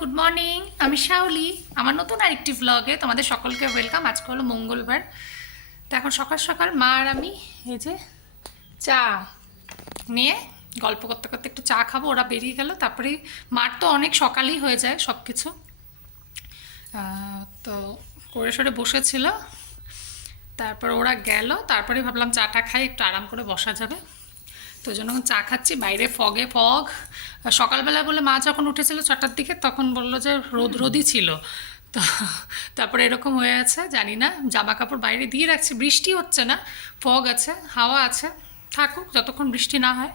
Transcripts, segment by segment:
Good morning. আমি শাওলি। আমার নতুন আরেকটি ব্লগে তোমাদের সকলকে ওয়েলকাম। আজকে হলো মঙ্গলবার। তো এখন সকাল সকাল মা আর আমি এই যে চা নিয়ে গল্প করতে করতে একটু চা খাবো। ওরা বেরিয়ে গেল, তারপরে মার তো অনেক সকালেই হয়ে যায় সব কিছু। তো করে সরে বসেছিল, তারপর ওরা গেল, তারপরে ভাবলাম চাটা খাই, একটু আরাম করে বসা যাবে। তো জন্য চা খাচ্ছি। বাইরে ফগ। সকালবেলা বলে মা যখন উঠেছিল 6টার দিকে, তখন বললো যে রোদ রোদই ছিল। তো তারপরে এরকম হয়ে আছে, জানি না। জামা কাপড় বাইরে দিয়ে রাখছি, বৃষ্টি হচ্ছে না, ফগ আছে, হাওয়া আছে, থাকুক যতক্ষণ বৃষ্টি না হয়।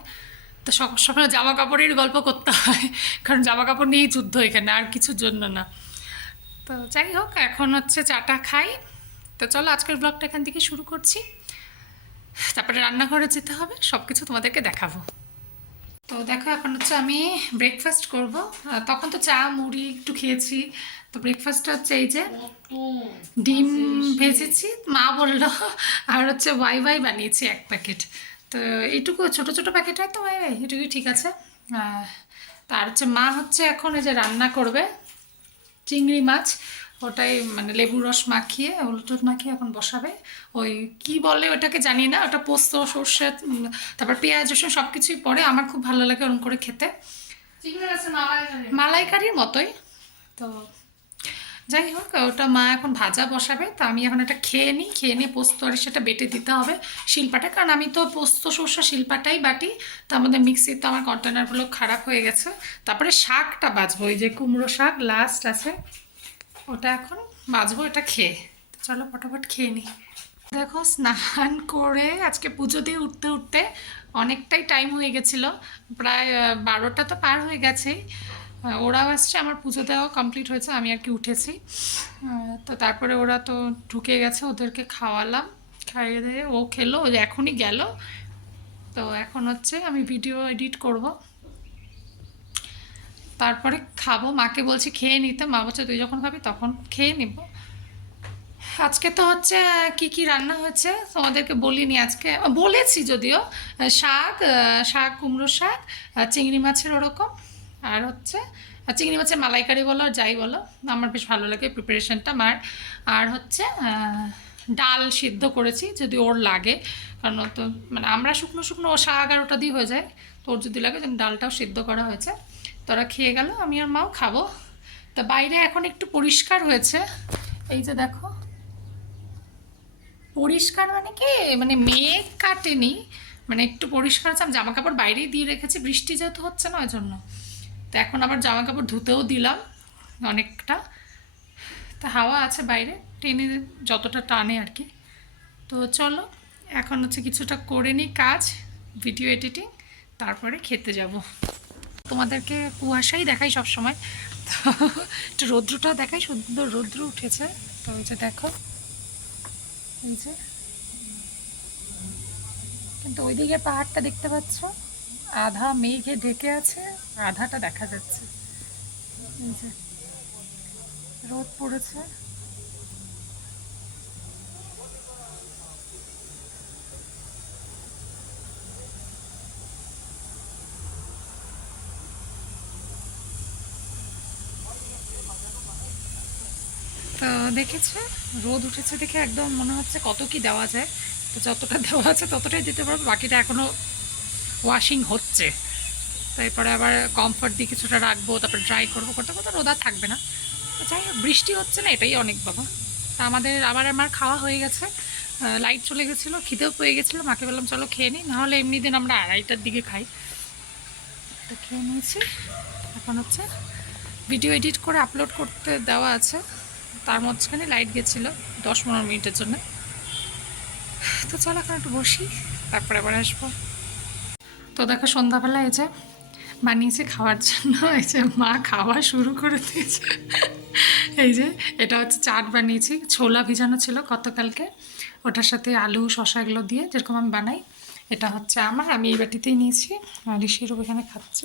তো সকাল সকাল জামা কাপড়ের গল্প করতে হয়, কারণ জামা কাপড় নিয়েই যুদ্ধ এখানে, আর কিছুর জন্য না। তো যাই হোক, এখন হচ্ছে চাটা খাই। তো চলো আজকের ব্লগটা এখান থেকে শুরু করছি। তারপরে রান্নাঘরে যেতে হবে, সব কিছু তোমাদেরকে দেখাবো। তো দেখো, এখন হচ্ছে আমি ব্রেকফাস্ট করব। তখন তো চা মুড়ি একটু খেয়েছি। তো ব্রেকফাস্টটা হচ্ছে এই যে ডিম ভেজেছি, মা বললো, আর হচ্ছে ওয়াই ওয়াই বানিয়েছি 1 প্যাকেট। তো এইটুকু ছোট ছোট প্যাকেট হয় তো ওয়াই ওয়াই, এটুকুই ঠিক আছে। তার হচ্ছে মা হচ্ছে এখন এই যে রান্না করবে চিংড়ি মাছ, ওটাই মানে লেবুর রস মাখিয়ে, হলুদ মাখিয়ে এখন বসাবে। ওই কি বলে ওটাকে জানি না, ওটা পোস্ত সর্ষে তারপর পেঁয়াজ রসুন সব কিছুই পড়ে। আমার খুব ভালো লাগে ওরকম করে খেতে, মালাইকারির মতোই। তো যাই হোক, ওটা মা এখন ভাজা বসাবে। তো আমি এখন এটা খেয়ে নিয়ে পোস্ত আর সেটা বেটে দিতে হবে শিলপাটা, কারণ আমি তো পোস্ত সর্ষে শিলপাটাই বাটি। তার মধ্যে মিক্সি তো আমার কন্টেনারগুলো খারাপ হয়ে গেছে। তারপরে শাকটা বাজবো, ওই যে কুমড়ো শাক লাস্ট আছে, ওটা এখন বাজবো, এটা খেয়ে। চলো ফটাফট খেয়ে নিই। দেখো, স্নান করে আজকে পুজো দিয়ে উঠতে উঠতে অনেকটাই টাইম হয়ে গেছিলো, প্রায় 12টা তো পার হয়ে গেছেই। ওরাও আসছে, আমার পুজো দেওয়া কমপ্লিট হয়েছে, আমি আর কি উঠেছি। তো তারপরে ওরা তো ঢুকে গেছে, ওদেরকে খাওয়ালাম, খাইয়ে দিয়ে ও খেলো, ও এখনই গেল। তো এখন হচ্ছে আমি ভিডিও এডিট করব, তারপরে খাবো। মাকে বলছি খেয়ে নিতে, মা বলছে তুই যখন খাবি তখন খেয়ে নিব। আজকে তো হচ্ছে কি কি রান্না হয়েছে তোমাদেরকে বলিনি, আজকে বলেছি যদিও। শাক, কুমড়ো শাক, চিংড়ি মাছের ওরকম, আর হচ্ছে চিংড়ি মাছের মালাইকারি বলো আর যাই বলো, আমার বেশ ভালো লাগে প্রিপারেশনটা মার। আর হচ্ছে ডাল সিদ্ধ করেছি, যদি ওর লাগে, কারণ তো মানে আমরা শুকনো শুকনো, ও শাক আর ওটা দিয়ে হয়ে যায়। তো ওর যদি লাগে, যেন ডালটাও সিদ্ধ করা হয়েছে। তোরা খেয়ে গেল, আমি আর মাও খাবো। তো বাইরে এখন একটু পরিষ্কার হয়েছে, এই যে দেখো। পরিষ্কার মানে কি, মানে মেঘ কাটেনি, মানে একটু পরিষ্কার আছে। আমি জামা কাপড় বাইরেই দিয়ে রেখেছি, বৃষ্টি যেহেতু হচ্ছে না ওই জন্য। তো এখন আবার জামা কাপড় ধুতেও দিলাম অনেকটা। তা হাওয়া আছে বাইরে, টেনে যতটা টানে আর কি। তো চলো এখন হচ্ছে কিছুটা করে নিই কাজ, ভিডিও এডিটিং, তারপরে খেতে যাব। তোমাদেরকে কুয়াশাই দেখাই সব সময়, তো একটু রৌদ্রটাও দেখাই, সুন্দর রৌদ্র উঠেছে। তো ওই যে দেখো, এই যে, কিন্তু ওইদিকে পাহাড়টা দেখতে পাচ্ছ, আধা মেঘে ঢেকে আছে, আধাটা দেখা যাচ্ছে। এই যে রোদ পড়েছে। তো দেখেছে, রোদ উঠেছে দেখে একদম মনে হচ্ছে কত কি দেওয়া যায়। তো যতটা দেওয়া আছে ততটাই দিতে পারবো, বাকিটা এখনও ওয়াশিং হচ্ছে। তারপরে আবার কমফর্ট দিয়ে কিছুটা রাখবো, তারপরে ড্রাই করবো, করতে করতে রোদ আর থাকবে না। তো যাই হোক, বৃষ্টি হচ্ছে না, এটাই অনেক বাবা। তা আমাদের আবার আমার খাওয়া হয়ে গেছে, লাইট চলে গেছিলো, খিদেও পেয়ে গেছিলো। মাকে বললাম চলো খেয়ে নিই, নাহলে এমনি দিন আমরা 2:30টার দিকে খাই। তো খেয়ে নিয়েছি। এখন হচ্ছে ভিডিও এডিট করে আপলোড করতে দেওয়া আছে, তার মাঝখানে লাইট গেছিলো 10-15 মিনিটের জন্য। তো চলো এখন একটু বসি, তারপরে আবার আসবো। তো দেখো, সন্ধ্যাবেলা এই যে বানিয়েছে খাওয়ার জন্য, এই যে মা খাওয়া শুরু করে দিয়েছে। এই যে এটা হচ্ছে চাট বানিয়েছি, ছোলা ভিজানো ছিল গতকালকে, ওটার সাথে আলু শসা এগুলো দিয়ে যেরকম আমি বানাই। এটা হচ্ছে আমি এই বাটিতেই নিয়েছি, আর ঋষিরও এখানে খাচ্ছে।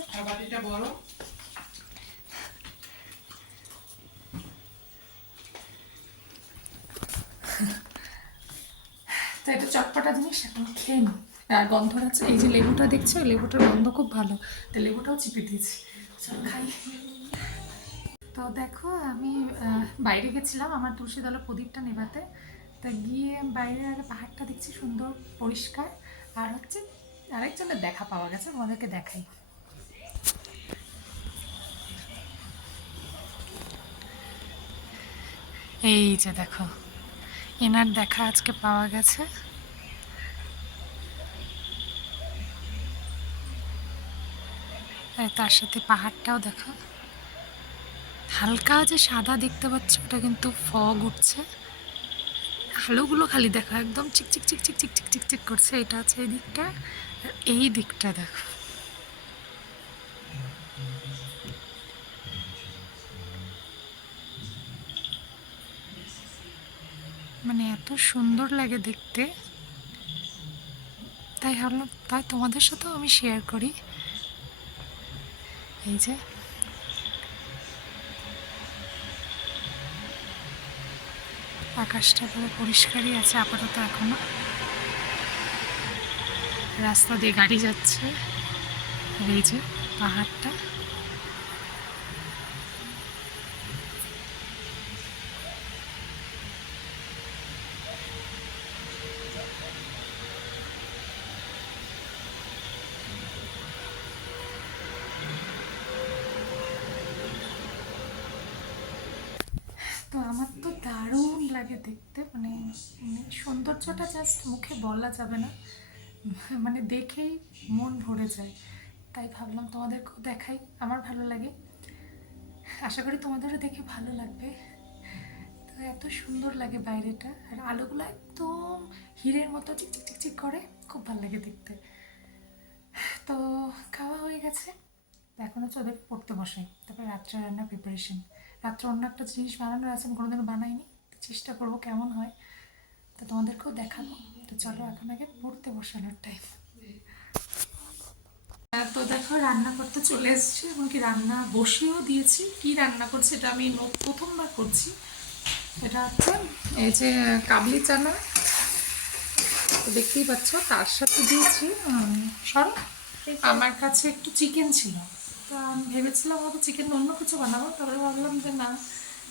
তো এটা চটপটা জিনিস, এখন খেয়ে নিই। আর গন্ধ আছে, এই যে লেবুটা দেখছো, লেবুটার গন্ধ খুব ভালো, তো লেবুটাও চিপে দিয়েছি। চল খাই। তো দেখো আমি বাইরে গেছিলাম আমার তুলসী তলা প্রদীপটা নেভাতে। তা গিয়ে বাইরে আগে পাহাড়টা দেখছি সুন্দর পরিষ্কার। আর হচ্ছে আরেকজনের দেখা পাওয়া গেছে, তোমাদেরকে দেখাই। এই যে দেখো, এনার দেখা আজকে পাওয়া গেছে। তার সাথে পাহাড়টাও দেখো, হালকা যে সাদা দেখতে পাচ্ছ ওটা কিন্তু ফগ উঠছে। আলোগুলো খালি দেখো একদম চিকচিক চিকচিক চিকচিক চিকচিক করছে। এটা আছে এই দিকটা, আর এই দিকটা দেখো। মানে এত সুন্দর লাগে দেখতে, তাই ভাবলাম তাই তোমাদের সাথেও আমি শেয়ার করি। এই যে আকাশটা পুরো পরিষ্কারই আছে আপাতত এখনো। রাস্তা দিয়ে গাড়ি যাচ্ছে, আর এই যে পাহাড়টা। তো আমার তো দারুণ লাগে দেখতে, মানে সৌন্দর্যটা জাস্ট মুখে বলা যাবে না, মানে দেখেই মন ভরে যায়। তাই ভাবলাম তোমাদেরকেও দেখাই, আমার ভালো লাগে, আশা করি তোমাদেরও দেখে ভালো লাগবে। তো এত সুন্দর লাগে বাইরেটা, আর আলোগুলো একদম হীরের মতো চিকচিক চিকচিক করে, খুব ভালো লাগে দেখতে। তো খাওয়া হয়ে গেছে, এখন হচ্ছে ওদেরকে পড়তে বসাই, তারপর রাত্রে রান্নার প্রিপারেশন। রাত্রে অন্য একটা জিনিস বানানোর আছে, আমি কোনোদিনও বানাইনি, চেষ্টা করবো কেমন হয়, তো তোমাদেরকেও দেখাবো। তো চলো এখন আগে পড়তে বসানোর টাইম। তো দেখো রান্না করতে চলে এসেছি, এবং কি রান্না বসিয়েও দিয়েছি। কি রান্না করছি এটা আমি প্রথমবার করছি। এটা হচ্ছে এই যে কাবলি চানা, তো দেখতেই পাচ্ছ, তার সাথে দিয়েছি সরো, আমার কাছে একটু চিকেন ছিল। তো আমি ভেবেছিলাম হয়তো চিকেন অন্য কিছু বানাবো, তারপরে ভাবলাম যে না,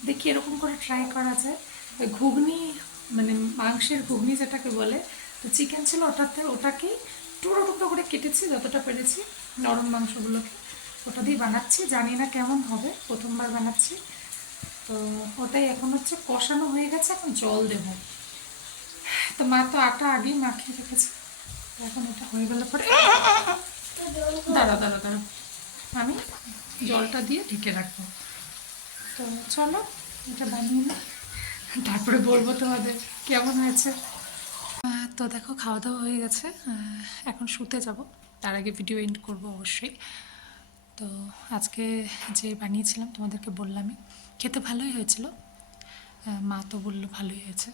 দেখি এরকম করে ট্রাই করা যায়। ওই ঘুগনি, মানে মাংসের ঘুগনি যেটাকে বলে, তো চিকেন ছিল ওটাকেই টুকরো টুকরো করে কেটেছি যতটা পেরেছি, নরম মাংসগুলোকে ওটা দিয়ে বানাচ্ছি। জানি না কেমন হবে, প্রথমবার বানাচ্ছি। তো ওটাই এখন হচ্ছে কষানো হয়ে গেছে, এখন জল দেব। তো মা তো আটা আগেই মাখিয়ে রেখেছে, এখন এটা হয়ে গেলে পরে দাঁড়া দাঁড়া দাঁড়া আমি জলটা দিয়ে ঢেকে রাখবো। তো চলো এটা বানিয়ে নিই, তারপরে বলবো তোমাদের কেমন হয়েছে। তো দেখো খাওয়া দাওয়া হয়ে গেছে, এখন শুতে যাব। তার আগে ভিডিও এন্ড করব অবশ্যই। তো আজকে যে বানিয়েছিলাম তোমাদেরকে বললামই, খেতে ভালোই হয়েছিল। মা তো বললো ভালোই হয়েছে,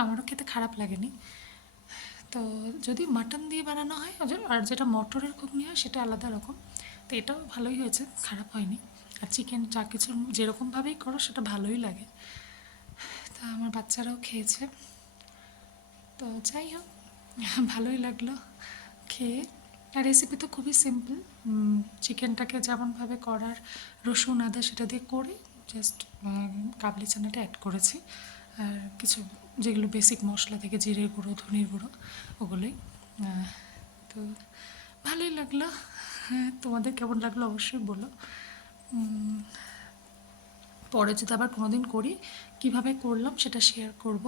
আমারও খেতে খারাপ লাগেনি। তো যদি মাটন দিয়ে বানানো হয়, আর যেটা মটরের ঘুগনি হয় সেটা আলাদা রকম। তো এটাও ভালোই হয়েছে, খারাপ হয়নি। আর চিকেন যা কিছু যেরকমভাবেই করো সেটা ভালোই লাগে। তা আমার বাচ্চারাও খেয়েছে। তো যাই হোক, ভালোই লাগলো খেয়ে। আর রেসিপি তো খুবই সিম্পল, চিকেনটাকে যেমনভাবে করার, রসুন আদা সেটা দিয়ে করে জাস্ট কাবলি চানাটা অ্যাড করেছি। আর কিছু যেগুলো বেসিক মশলা থেকে জিরের গুঁড়ো, ধনের গুঁড়ো, ওগুলোই। তো ভালোই লাগলো। হ্যাঁ, তোমাদের কেমন লাগলো অবশ্যই বলো। পরে যদি আবার কোনো দিন করি, কীভাবে করলাম সেটা শেয়ার করব।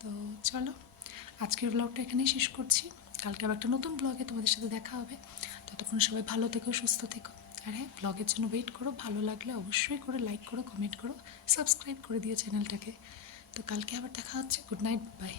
তো চলো আজকের ব্লগটা এখানেই শেষ করছি। কালকে আবার একটা নতুন ব্লগে তোমাদের সাথে দেখা হবে। ততক্ষণ সবাই ভালো থেকো, সুস্থ থেকো। আর হ্যাঁ, ব্লগের জন্য ওয়েট করো, ভালো লাগলে অবশ্যই করে লাইক করো, কমেন্ট করো, সাবস্ক্রাইব করে দিও চ্যানেলটাকে। তো কালকে আবার দেখা হচ্ছে। Good night, by.